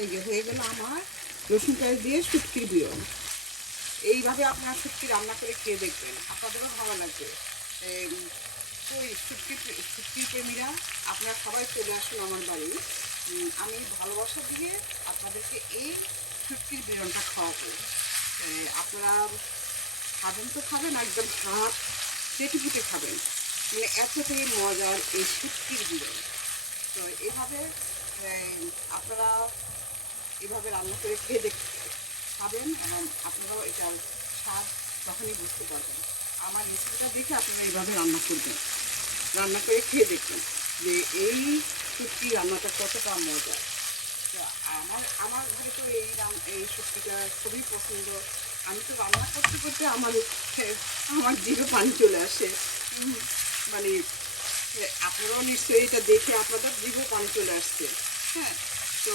এই যে হয়ে গেল আমার রসুন পেঁয়াজ দিয়ে শুটকির বিয়ন। এইভাবে আপনারা শুটকি রান্না করে খেয়ে দেখবেন, আপনাদেরও ভালো লাগবে। ওই শুটকির প্রেমীরা আপনারা সবাই চলে আসুন আমার বাড়ি। আমি ভালোবাসা দিয়ে আপনাদেরকে এই শুটকির বিয়নটা খাওয়াবো। আপনারা খাবেন তো খাবেন, একদম ভাত চেটে পুটে খাবেন, মানে এতটাই মজার এই শুটকির বিয়ন। তো এভাবে আপনারা এভাবে রান্না করে খেয়ে দেখতে খাবেন এবং আপনারাও এটার স্বাদ তখনই বুঝতে পারবেন। আমার রেসিপিটা দেখে আপনারা এইভাবে রান্না করবেন, রান্না করে খেয়ে দেখবেন যে এই শুটকি রান্নাটা কতটা মজার। তো আমার আমার ঘরে তো এই শুটকিটা খুবই পছন্দ। আমি তো রান্না করতে করতে আমার জিভে পানি চলে আসে। মানে আপনারাও নিশ্চয়ই এটা দেখে আপনাদের জিভে পানি চলে আসছে। হ্যাঁ, তো